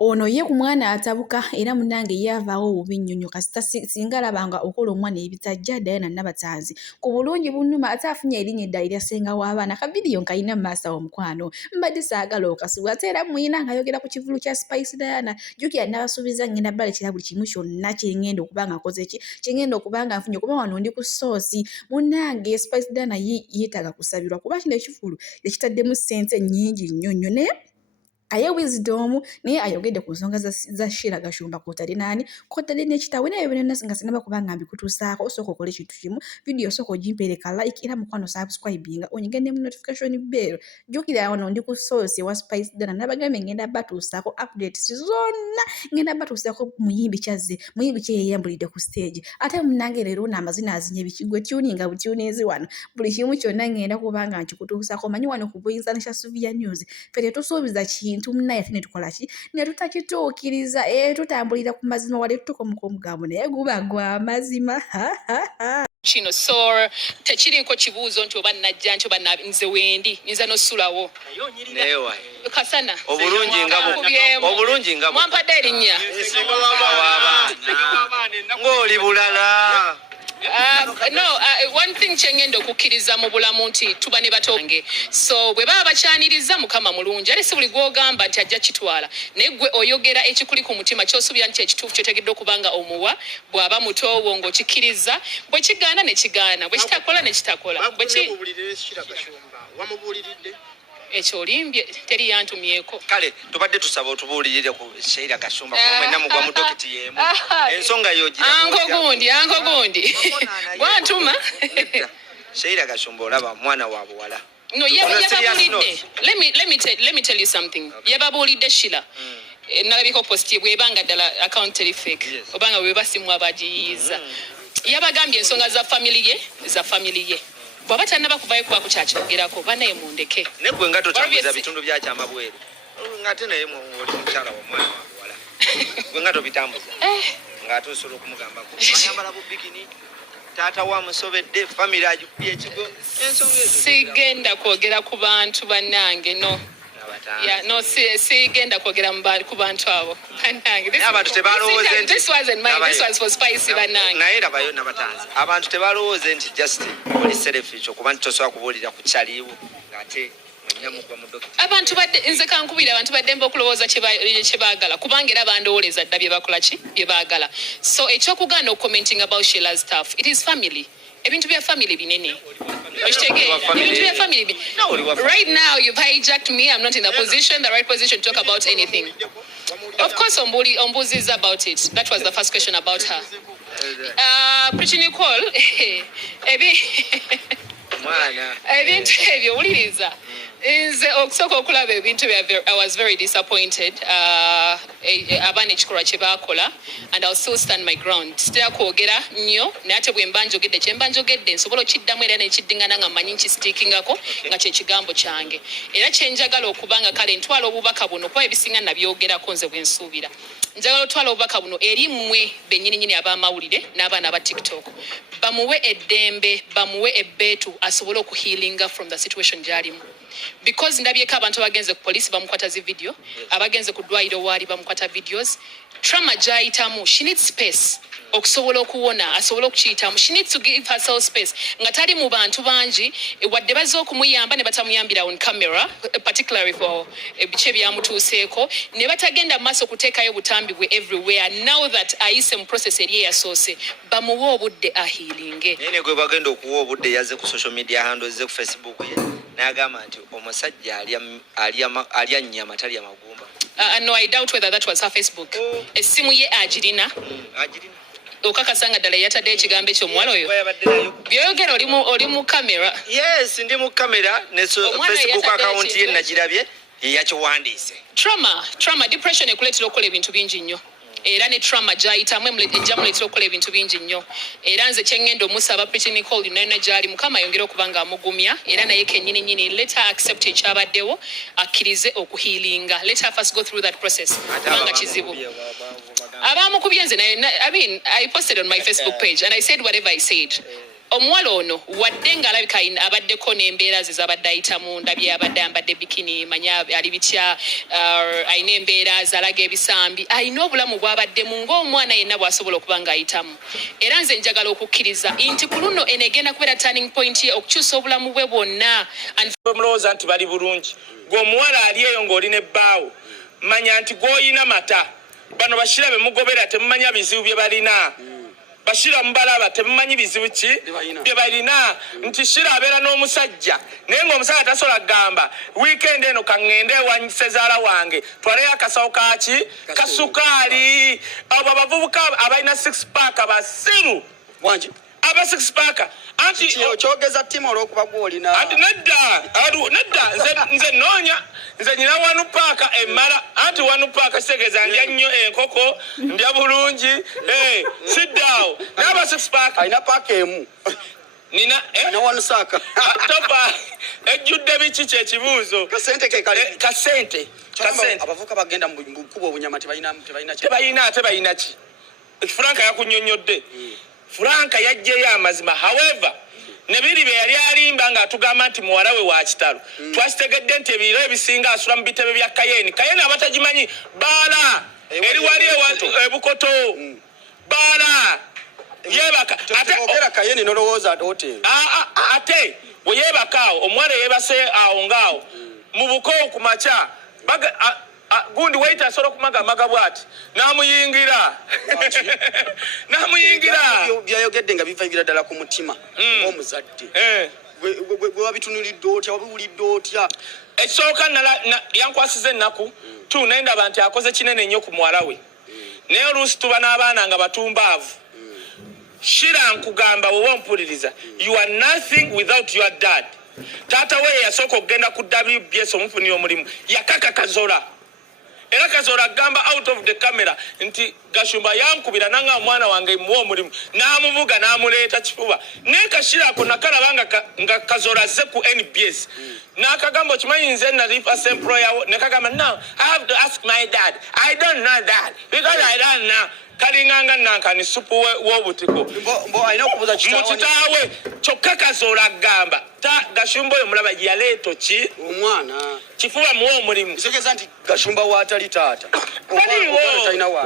ono ye ku mwana atabuka era munnange yavaawo obubi nnyonnyo kasita singa alabanga okola omwana ebitajja Diana Nabatanzi ku bulungi bunnuma ate afunye erinnya eddala erya ssenga w'abaana akavidiyo nkayina mu maaso awo mukwano mbadde saagala okasibwa ate era muyina ng'ayogera ku kivulu kya Spice Diana jjukira n'abasuubiza ngenda baleetera buli kimu kyonna kye ngenda okuba nga nkoze ki kye ngenda okuba nga nfunye kuba wano ndi ku soosi munnange Spice Diana yeetaaga kusabirwa kuba kino ekivulu ekitaddemu ssente nnyingi nnyo naye aye wisdom naye ayogedde ku nsonga za Sheila Gashumba kwotadde nani kwotadde n'ekitaawe naye byonna nga sinaba kubanga mbikutuusaako osooka okole ekintu kimu vidiyo osooka ogimpeereka like era mukwano subscribinga onyigende mu notification bell jjukira wano ndi ku source wa Spice Diana nabagambye ngenda batuusaako updates zonna ngenda batuusaako muyimbi kyazze muyimbi kye yeyambulidde ku stage ate munnange leero n'amazina azinye bikigwe tuninga butuninzi wano buli kimu kyonna ngenda kubanga nkikutuusaako manyi wano ku buyinza ne Shavia News fere tusuubiza kintu munaye ate ne tukola ki ne tutakituukiriza tutambulira ku mazima wale tukomuka omugambo naye guba gwa mazima kino so tekiriiko kibuuzo nti oba najja nti oba nze wendi nza nosulawo kasana obulungi nga mwampadde erinnya ng'oli bulala one thing kyengenda okukkiriza mu bulamu nti tuba ne batonge so bwe baba bakyaniriza mukama mulungi ate si buli gwogamba nti ajja kitwala naye gwe oyogera ekikuli ku mutima ky'osuubira nti ekituufu kyotegedde okubanga omuwa bw'aba mutowo ng'okikkiriza bwe kigaana ne kigaana bwe kitakola ne kitakola ekyo olimbye teri yantumyeko kale tubadde tusaba otubuulirire ku Sheila Gashumba kumwena mugwa mu dokiti yemu ensonga yogira anko gundi gwantuma Sheila Gashumba olaba mwana wa buwala no yababulidde let me tell you something yababulidde Sheila nalabiko posti bwebanga ddala account teri fake obanga bwe basimu abagiyiza yabagambye ensonga za family ye bwaba tannaba kuvayo kuba kukyakyogerako banaye mundeke ne gwe nga totambuza bitundu bya kyamabweru ng'ate naye oli mukyala wa mwana wa buwala gwe nga tobitambuza ng'ate osobola okumugambako ayambala bubikini taata wa musobedde famire agikubye ekigo ensonga ezo sigenda kwogera ku bantu bannange no sigenda kwogera ku bantu abo abantu tebalowooze nti this was for Spicy bannange naye labayo Nabatanzi abantu tebalowooze nti just oli selfish okuba nti tosobola kubuulira ku kyaliwo ng'ate abantu badde nze kankubira abantu baddemba okulowooza kye baagala kubanga era bandowooleza dda bye bakola ki bye baagala so ekyokugaana commenting about Sheila's stuff it is family ebintu bya family binene right now you've hijacked me. I'm not in the right position to talk about anything. Of course Ombuzi is about it. That was the first question about her. Pretty Nicole ebintu ebyo wuliriza nze okusooka okulaba ebintu I was very disappointed abaana ekikolwa kye baakola and I'll still stand my ground sitera kwogera nnyo naye ate bwe mba njogedde kye mba njogedde nsobola okiddamu era nekiddingana nga mmanyi nkisitiikingako nga kye kigambo kyange era kye njagala okubanga kale ntwala obubaka buno kuba ebisinga nabyogerako nze bwe nsuubira njagala otwala obubaka buno eri mmwe bennyininyini ab'amawulire n'abaana ba TikTok bamuwe eddembe bamuwe ebbeetu asobole okuhealinga from the situation gy'alimu because ndabyeko abantu abagenze ku police bamukwata zi video abagenze ku ddwaliro waali bamukwata videos trauma gy'ayitamu she needs space okusobola okuwona asobola okukiyitamu she needs to give herself space nga tali mu bantu bangi wadde bazze okumuyamba ne batamuyambira on camera particularly for ebice byamutuuseeko ne batagenda mu maaso okuteekayo butambi bwe everywhere now that ayise mu process eri eyasoose bamuwe obudde ahiilinge naye ne gwe bagenda okuwa obudde yazze ku social media handles ze ku Facebook ye n'agamba nti omusajja alya nnyama talya magumba no I doubt whether that was her Facebook essimu ye agirina okakasanga ddala yatadde ekigambo ekyo omuwala oyo byoyogera oli mu kamera yes ndi mu kamera ne Facebook account ye nagirabye yakiwandiise trauma depression ekuleetera okukola ebintu bingi nnyo era ne trauma gy'ayitamu ejja muleetera okukola ebintu bingi nnyo era nze kyengenda omusaba Pretty Nicole nayona gy'ali mukama ayongere okuba nga amugumya era naye kennyininyini let her accept ekyabaddewo akkirize okuhealinga let her first go through that process kubanga kizibu abamukubye nze I posted on my Facebook page and I said whatever I said omuwala ono wadde ng'alabika abaddeko n'embeera ze zabadde ayitamu ndabye abadde ambadde bikini manya ali bitya alina embeera zalaga ebisambi alina obulamu bw'abaddemu ng'omwana yenna bw'asobola okuba ng'ayitamu era nze njagala okukkiriza nti ku luno eno egenda kubeera turning point ye okukyusa obulamu bwe bwonna mulowooza nti bali bulungi ng'omuwala ali eyo ng'olina ebbaawo manya nti gw'oyina mata bano Bashira be mugobera temumanya bizibu bye balina Bashira mubalaba temumanyi bizibu ki bye balina nti Shira abeera n'omusajja naye ng'omusajja tasobola kugamba weekend eno kaŋŋende ewa sezaala wange twaleyo akasawo kaki kasukaali abo abavubuka abalina 6 pack basiru wangi aba 6 pack anti kyogeza ttima olw'okuba gw'olina anti nedda nze noonya nze nyina wanu paaka emmala anti wanu paaka kitegeeza ndya nnyo enkoko ndya bulungi siddaawo n'aba 6 paaka alina paaka emu nina wanu saaka topa ejjudde biki kyekibuuzo kasente ke kale kasente abavuka bagenda mu kuba obunyama tebalina ki Franka yakunnyonnyodde Franka yajjeyo amazima however nebiri be yali alimba ng'atugamba nti muwala we wa kitalo twasitegedde nti ebiro ebisinga asula mu bitebe bya Kayeni abatagimanyi baala eri wali ebukoto baala yebaka ate ogera Kayeni nolowooza hotel ate we yebakaawo omuwala yebase awo ngaawo mu buko ku maca gundi waita asobola okumaga bwati n'amuyingira byayogedde nga bivagira ddala ku mutima ng'omuzadde bwe wabitunulidde otya wabiwulidde otya ekisooka yankwasiza ennaku naye ndaba nti akoze kinene nnyo ku muwala we naye oluusi tuba n'abaana nga batumbaavu Shira nkugamba wowe ompuliriza you are nothing without your dad taata we yasooka okugenda ku WBS omufunira omulimu yakaka Kazola era Kazola agamba out of the camera nti Gashumba yankubira nanga omwana wange muwo omulimu n'amuvuga n'amuleeta kifuba naye Kashira ako nakalaba nga Kazola azze ku NBS n'akagamba okimanyi nze nali first employer ne kagamba no I have to ask my dad I don't know that because I don't know kalinganga nankani supu w'obutiko mbo alina okubuuza kitaawe kyokka Kazola agamba Gashumba oyo mulaba yaleeto ki omwana kifuba muwo omulimu kitegeeza nti Gashumba waatali taata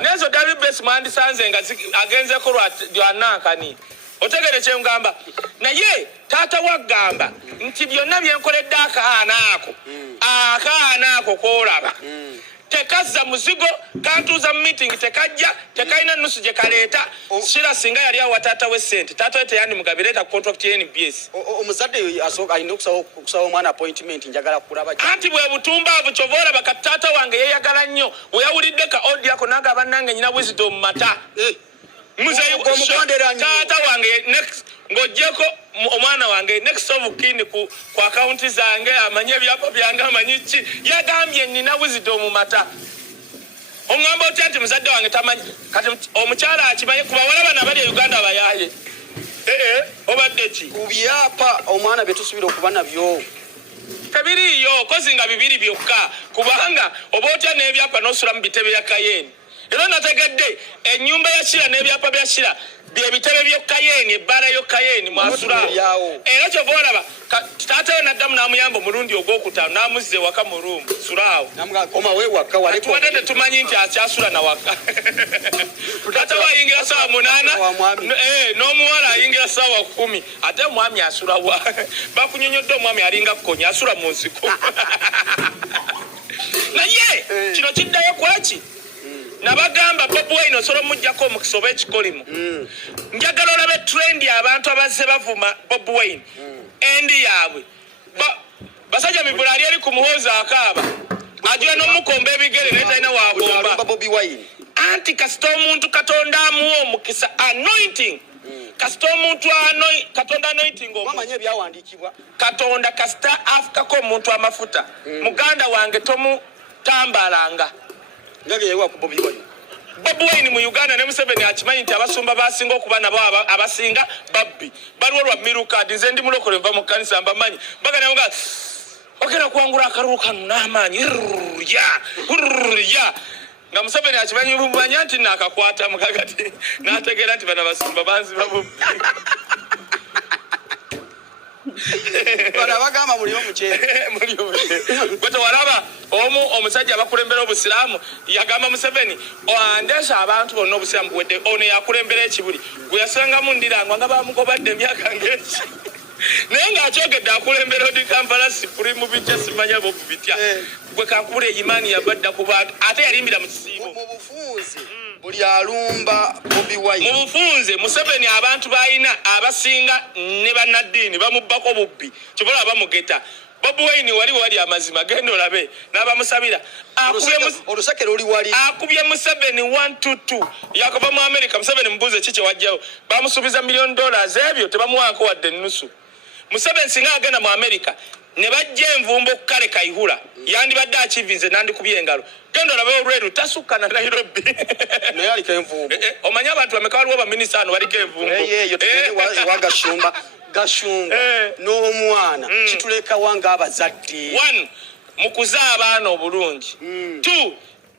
nezo WBS mwandisanze nga agenzeko lwa nankani otegere kyengamba naye taata wagamba nti byonna byenkoledde akaana ako koolaba tekazza muzigo kantuuza mu meeting tekajja tekalina nusu gye kaleeta Shira singa yali awa taata we ssente taata we teyandi mugabireeta ku contract ya NBS omuzadde alina okusaba omwana appointment njagala kulaba anti bwe butumbaavu kyova olaba kati taata wange yeeyagala nnyo we yawulidde ka odi ako nagamba nange nyina wisdom mata taata wange ng'oggyeko omwana wange next of kin ku akaunti zange amanye ebyapa byange amanyi ki yagambye nina wisdom mata oŋŋamba otya nti muzadde wange tamanyi kati omukyala akimanyi ku bawala bano abali e Uganda bayaaye obadde ki ku byapa omwana bye tusuubira okuba nabyo tebiriiyo kozi nga bibiri byokka kubanga oba otya n'ebyapa n'osula mu bitebe bya Kayeni era nategedde ennyumba ya Shira n'ebyapa bya Shira bye bitebe bya Kayeni ebbaala yo Kayeni mwasula era kyova olaba taata we naddamu n'amuyamba omulundi ogwokutaano n'amuzza ewaka mu ruumu sulaawo tubadde tetumanyi nti akyasula nawaka taata we ayingira ssaawa 8 n'omuwala ayingira ssaawa 10 ate omwami asulawa bakunyonyodde omwami alinga kkonya asula mu nsiko naye kino kiddayo kwaki nabagamba Bobi Wine osobola mujjako omukisa oba ekikolimu njagala olabe trendi abantu abazze bavuma Bobi Wine endi yaabwe basajja mibula ali eri ku muhoozi akaaba ajula n'omukomba ebigere naye talina wagomba anti kasita omuntu Katonda amuwa omukisa anointing kasita omuntu Katonda anointing bamanyi ebyawandiikibwa Katonda kasita afukako omuntu amafuta muganda wange tomutambalanga ngage yewa ku Bobi Wine Bobi Wine mu Uganda ne Museveni akimanyi nti abasumba basinga okuba nabo abasinga babbi baliwo lwa mirukadi nze ndi mulokole nva mu kanisa mbamanyi bagana nga ogera kuwangula akalulu kano n'amaanyi ya nga Museveni akimanyi bumanya nti nakakwata mukagati n'ategeera nti bano abasumba banziba bubbi Bana bagamba muri omukyere. Muri omukyere. Bwe walaba omusajja abakulembera obusiraamu yagamba Museveni andesa abantu bonna obusiraamu bwedde ono yakulembera ekibuli gwe yasangamu ndirangwa nga bamugobadde emyaka ng'eki. Naye ng'akyogedde akulembera odi Kampala Supreme bitya simanya bo bitya. Gwe kankubula eyimaani yabadda ku bantu ate yalimbira mu kisiibo. Mu bufunze buli alumba Bobi Wine. Mu bufunze Museveni abantu bayina abasinga ne bannaddiini bamubbako bubbi kibola bamugeta. Bobi Wine wali amazima genda olabe n'abamusabira oluseke luli wali akubye Museveni 122 yakova mu America. Museveni mbuze kiki wajjawo bamusubiza $1 million ebyo tebamuwanko wadde nusu. Museveni singa agenda mu America ne bajja envumbo kale kayihula yandibadde akivinze nandikubye engalo genda olabe olweru tasukka na Nairobi. naye aliko envumbo omanya abantu bameka waliwo baminisita wano baliko envumbo eyo tegeri wa Gashumba n'omwana kituleka wanga abazadde 1 mukuza abaana obulungi 2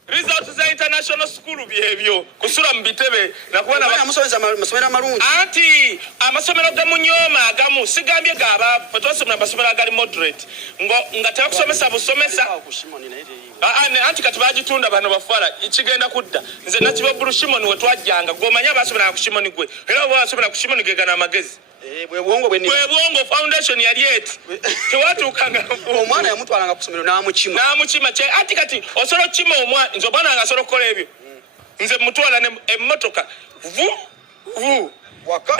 results za international school byebyo kusula mu bitebe nakubona amasomero amalungi anti amasomero gamunyoma agamu sigambye gaba twasomera amasomero agali moderate nga tebakusomesa busomesa anti kati bagitunda bano bafala ikigenda kudda nze nakiba Burushimoni we twajjanga gomanya basomera ku Shimoni gwe era bo basomera ku Shimoni gegana amagezi bwebwongo foundation yali eti tewatukanga omwana yamutwalanga ku somero n'amukima ati kati osobola okukima omwana nze omwana nga asobola okukola ebyo nze mutwala emmotoka vu waka